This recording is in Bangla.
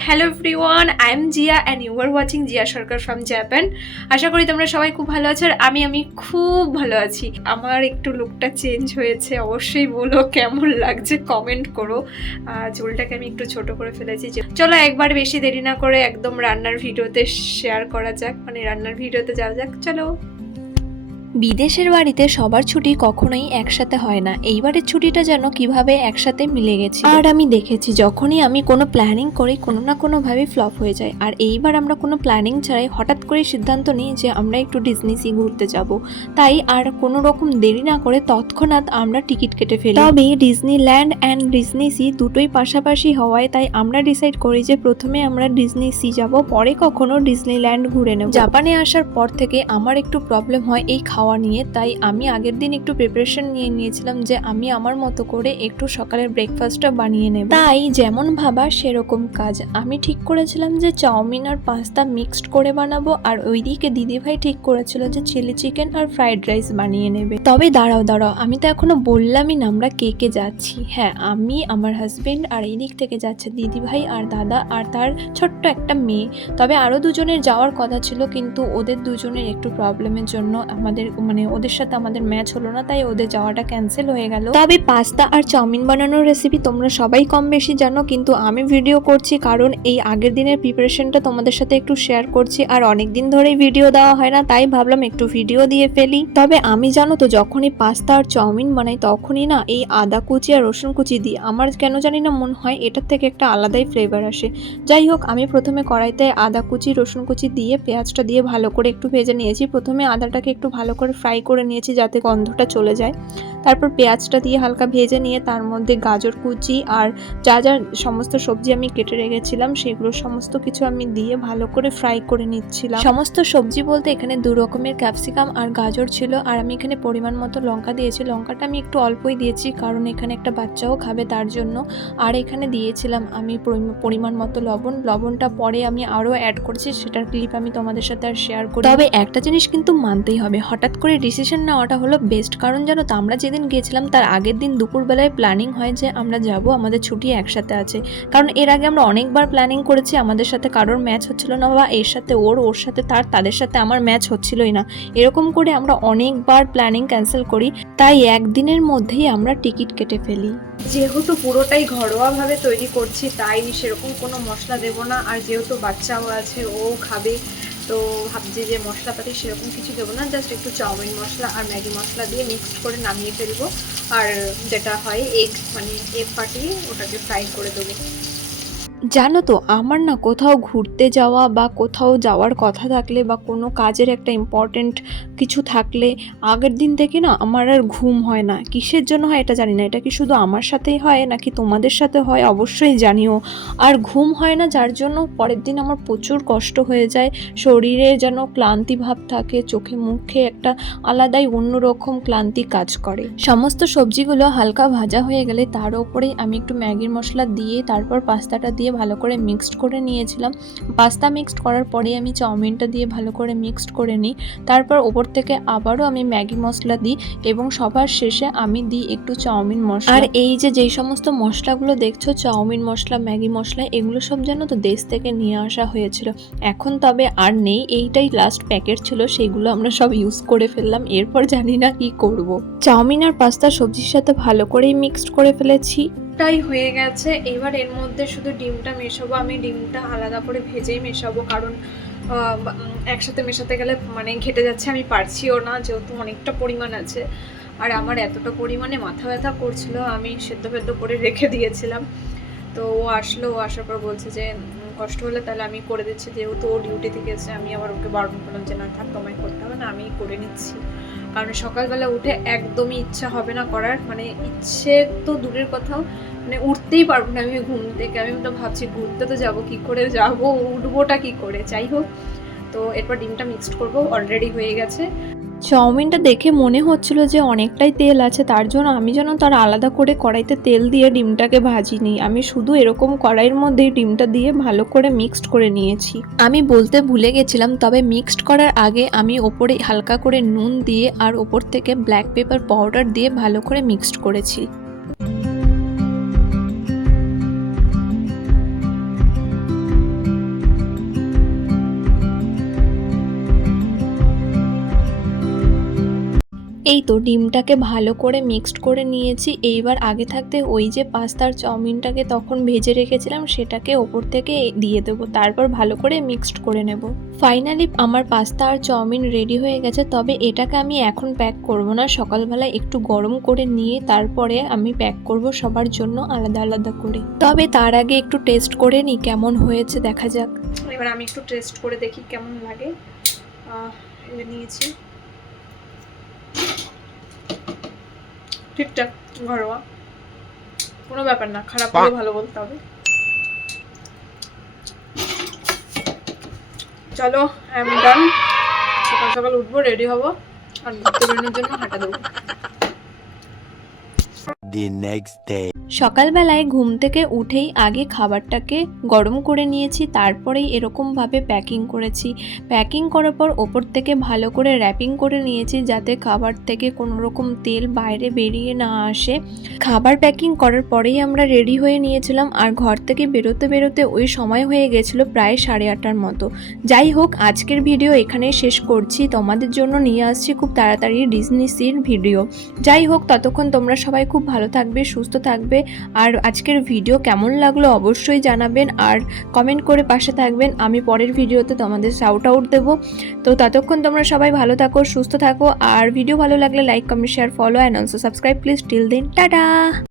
Hello everyone, I am Zia and you are watching Zia Sarkar from Japan. আশা করি তোমরা সবাই খুব ভালো আছো আর আমি খুব ভালো আছি। আমার একটু লুকটা চেঞ্জ হয়েছে, অবশ্যই বলো কেমন লাগছে, কমেন্ট করো। চুলটাকে আমি একটু ছোট করে ফেলেছি। চলো একবার বেশি দেরি না করে একদম রান্নার ভিডিওতে শেয়ার করা যাক, মানে রান্নার ভিডিওতে যাওয়া যাক। চলো। বিদেশের বাড়িতে সবার ছুটি কখনোই একসাথে হয় না, এইবারের ছুটিটা যেন কিভাবে একসাথে মিলে গেছে। আর আমি দেখেছি যখনই আমি কোনো প্ল্যানিং করি কোনো না কোনোভাবে ফ্লপ হয়ে যায়। আর এইবার আমরা কোনো প্ল্যানিং ছাড়াই হঠাৎ করে সিদ্ধান্ত নিই যে আমরা একটু ডিজনি সি ঘুরতে যাব। তাই আর কোনো রকম দেরি না করে তৎক্ষণাৎ আমরা টিকিট কেটে ফেলি। তবে ডিজনিল্যান্ড অ্যান্ড ডিজনি সি দুটোই পাশাপাশি হওয়ায় তাই আমরা ডিসাইড করি যে প্রথমে আমরা ডিজনি সি যাব, পরে কখনো ডিজনিল্যান্ড ঘুরে নেব। জাপানে আসার পর থেকে আমার একটু প্রবলেম হয় এই খাওয়া নিয়ে, তাই আমি আগের দিন একটু প্রিপারেশন নিয়েছিলাম যে আমি আমার মতো করে একটু সকালের ব্রেকফাস্টটা বানিয়ে নেব। তাই যেমন ভাবা সেরকম কাজ। আমি ঠিক করেছিলাম যে চাউমিন আর পাস্তা মিক্সড করে বানাবো, আর ওইদিকে দিদিভাই ঠিক করেছিল যে চিলি চিকেন আর ফ্রাইড রাইস বানিয়ে নেবে। তবে দাঁড়াও আমি তো এখনো বললামই না আমরা কে কে যাচ্ছি। হ্যাঁ, আমি, আমার হাজবেন্ড, আর এই দিক থেকে যাচ্ছে দিদিভাই আর দাদা আর তার ছোট্ট একটা মেয়ে। তবে আরো দুজনের যাওয়ার কথা ছিল, কিন্তু ওদের দুজনের একটু প্রবলেমের জন্য ওদের সাথে আমাদের ম্যাচ হলো না, তাই ওদের যাওয়াটা ক্যান্সেল হয়ে গেল। তবে পাস্তা আর চাউমিন বানানোর রেসিপি তোমরা সবাই কম বেশি জানো, কিন্তু আমি ভিডিও করছি কারণ এই আগের দিনের প্রিপারেশনটা তোমাদের সাথে একটু শেয়ার করছি। আর অনেকদিন ধরেই ভিডিও দেওয়া হয় না, তাই ভাবলাম একটু ভিডিও দিয়ে ফেলি। তবে আমি জানো তো যখনই পাস্তা আর চাউমিন বানাই তখনই না এই আদা কুচি আর রসুন কুচি দিই। আমার কেন জানি না মনে হয় এটার থেকে একটা আলাদাই ফ্লেভার আসে। যাই হোক, আমি প্রথমে কড়াইতে আদা কুচি রসুন কুচি দিয়ে পেঁয়াজটা দিয়ে ভালো করে একটু ভেজে নিয়েছি। প্রথমে আদাটাকে একটু ভালো করে ফ্রাই করে নিয়েছি যাতে গন্ধটা চলে যায়। তারপর পেঁয়াজটা দিয়ে হালকা ভেজে নিয়ে তার মধ্যে গাজর কুচি আর যা যা সমস্ত সবজি আমি কেটে রেখেছিলাম সেগুলো সমস্ত কিছু আমি দিয়ে ভালো করে ফ্রাই করে নিচ্ছিলাম। সমস্ত সবজি বলতে এখানে দু রকমের ক্যাপসিকাম আর গাজর ছিল, আর আমি এখানে পরিমাণ মতো লঙ্কা দিয়েছি। লঙ্কাটা আমি একটু অল্পই দিয়েছি কারণ এখানে একটা বাচ্চাও খাবে তার জন্য। আর এখানে দিয়েছিলাম আমি পরিমাণ মতো লবণটা পরে আমি আরও অ্যাড করেছি, সেটার ক্লিপ আমি তোমাদের সাথে আর শেয়ার করি। তবে একটা জিনিস কিন্তু মানতেই হবে, হঠাৎ করে ডিসিশন নেওয়াটা হলো বেস্ট। কারণ জানো তো আমরা যেদিন গিয়েছিলাম তার আগের দিন দুপুরবেলায় প্ল্যানিং হয় যে আমরা যাব, আমাদের ছুটি একসাথে আছে। কারণ এর আগে আমরা অনেকবার প্ল্যানিং করেছি, আমাদের সাথে কারোর ম্যাচ হচ্ছিল না, বা এর সাথে ওর সাথে তাদের সাথে আমার ম্যাচ হচ্ছিলই না। এরকম করে আমরা অনেকবার প্ল্যানিং ক্যান্সেল করি, তাই একদিনের মধ্যেই আমরা টিকিট কেটে ফেলি। যেহেতু পুরোটাই ঘরোয়াভাবে তৈরি করছি তাই সেরকম কোনো মশলা দেব না, আর যেহেতু বাচ্চাও আছে ও খাবে, তো ভাবছি যে মশলাপাতি সেরকম কিছু দেবো না, জাস্ট একটু চাউমিন মশলা আর ম্যাগি মশলা দিয়ে মিক্সড করে নামিয়ে ফেলবো। আর যেটা হয় এগ ফাটিয়ে ওটাকে ফ্রাই করে দেবো। জানো তো আমার না কোথাও ঘুরতে যাওয়া বা কোথাও যাওয়ার কথা থাকলে বা কোনো কাজের একটা ইম্পর্টেন্ট কিছু থাকলে আগের দিন থেকে না আমার আর ঘুম হয় না। কিসের জন্য হয় এটা জানি না, এটা কি শুধু আমার সাথেই হয় নাকি তোমাদের সাথে হয় অবশ্যই জানিও। আর ঘুম হয় না যার জন্য পরের দিন আমার প্রচুর কষ্ট হয়ে যায়, শরীরে যেন ক্লান্তি ভাব থাকে, চোখে মুখে একটা আলাদাই অন্যরকম ক্লান্তি কাজ করে। সমস্ত সবজিগুলো হালকা ভাজা হয়ে গেলে তার উপরেই আমি একটু ম্যাগির মশলা দিয়ে তারপর পাস্তাটা দিয়ে ভালো করে মিক্সড করে নিয়েছিলাম। পাস্তা মিক্সড করার পরে আমি চাউমিনটা দিয়ে ভালো করে মিক্সড করে নিই। তারপর ওপর থেকে আবারও আমি ম্যাগি মশলা দিই এবং সবার শেষে আমি দিই একটু চাউমিন মশলা। আর এই যেই সমস্ত মশলাগুলো দেখছো, চাউমিন মশলা, ম্যাগি মশলা, এগুলো সব জানো তো দেশ থেকে নিয়ে আসা হয়েছিল। এখন তবে আর নেই, এইটাই লাস্ট প্যাকেট ছিল, সেগুলো আমরা সব ইউজ করে ফেললাম। এরপর জানি না কি করব। চাউমিন আর পাস্তা সবজির সাথে ভালো করেই মিক্সড করে ফেলেছি। তাই হয়ে গেছে। এবার এর মধ্যে শুধু ডিমটা মেশাবো। আমি ডিমটা আলাদা করে ভেজেই মেশাবো, কারণ একসাথে মেশাতে গেলে ঘেটে যাচ্ছে, আমি পারছিও না যেহেতু অনেকটা পরিমাণ আছে। আর আমার এতটা পরিমাণে মাথা ব্যথা করছিল, আমি সেদ্ধ করে রেখে দিয়েছিলাম। তো ও আসার পর বলছে যে কষ্ট হলে তাহলে আমি করে দিচ্ছি, যেহেতু ও ডিউটি থেকে এসে। আমি আবার ওকে বারণ করলাম যে না থাক, তোমায় করতে হবে না, আমি করে নিচ্ছি। কারণ সকালবেলা উঠে একদমই ইচ্ছা হবে না করার, ইচ্ছে তো দূরের কথাও, উঠতেই পারবো না আমি ঘুম থেকে। আমি তো ভাবছি ঘুরতে তো যাবো, কি করে যাবো, উঠবোটা কি করে। যাই হোক, তো এরপর ডিমটা মিক্সড করবো, অলরেডি হয়ে গেছে। চাউমিনটা দেখে মনে হচ্ছিল যে অনেকটাই তেল আছে, তার জন্য আমি যেন তার আলাদা করে কড়াইতে তেল দিয়ে ডিমটাকে ভাজিনি। আমি শুধু এরকম কড়াইয়ের মধ্যেই ডিমটা দিয়ে ভালো করে মিক্সড করে নিয়েছি। আমি বলতে ভুলে গেছিলাম, তবে মিক্সড করার আগে আমি ওপরে হালকা করে নুন দিয়ে আর ওপর থেকে ব্ল্যাক পেপার পাউডার দিয়ে ভালো করে মিক্সড করেছি। এই তো ডিমটাকে ভালো করে মিক্সড করে নিয়েছি। এইবার আগে থাকতে ওই যে পাস্তার চাউমিনটাকে তখন ভেজে রেখেছিলাম সেটাকে ওপর থেকে দিয়ে দেবো, তারপর ভালো করে মিক্সড করে নেব। ফাইনালি আমার পাস্তা আর চাউমিন রেডি হয়ে গেছে, তবে এটাকে আমি এখন প্যাক করব না, সকালবেলা একটু গরম করে নিয়ে তারপরে আমি প্যাক করব সবার জন্য আলাদা আলাদা করে। তবে তার আগে একটু টেস্ট করে নিই কেমন হয়েছে, দেখা যাক। এবার আমি একটু টেস্ট করে দেখি কেমন লাগে। নিয়েছি, ঠিকঠাক, ঘরোয়া, কোনো ব্যাপার না, খারাপ হলে ভালো বলতে হবে। চলো আই এম ডান। সকাল সকাল উঠবো, রেডি হবো আর ঘুরতে বেরোনোর জন্য হাঁটা দেবো। সকালবেলায় ঘুম থেকে উঠেই আগে খাবারটাকে গরম করে নিয়েছি, তারপরেই এরকমভাবে প্যাকিং করেছি। প্যাকিং করার পর ওপর থেকে ভালো করে র্যাপিং করে নিয়েছি যাতে খাবার থেকে কোনো রকম তেল বাইরে বেরিয়ে না আসে। খাবার প্যাকিং করার পরেই আমরা রেডি হয়ে নিয়েছিলাম, আর ঘর থেকে বেরোতে বেরোতে ওই সময় হয়ে গেছিলো প্রায় 8:30টার মতো। যাই হোক, আজকের ভিডিও এখানেই শেষ করছি। তোমাদের জন্য নিয়ে আসছি খুব তাড়াতাড়ি ডিজনি সির ভিডিও। যাই হোক, ততক্ষণ তোমরা সবাই খুব ভালো থাকবে, সুস্থ থাকবে। আর আজকের ভিডিও কেমন লাগলো অবশ্যই জানাবেন, আর কমেন্ট করে পাশে থাকবেন। আমি পরের ভিডিওতে তোমাদের শাউট আউট দেবো। তো ততক্ষণ তোমরা সবাই ভালো থাকো, সুস্থ থাকো, আর ভিডিও ভালো লাগলে like, comment, share, follow and also subscribe please. Till then, tata.